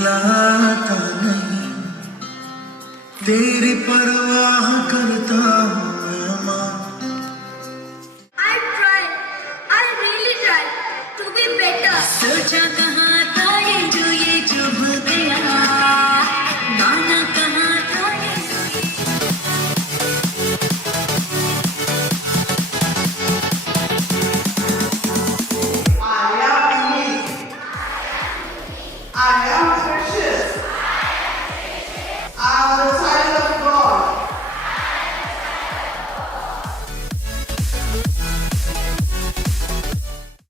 दिखलाता नहीं, तेरी परवाह करता हूँ मैं माँ। I try, I really try to be better. सोचा था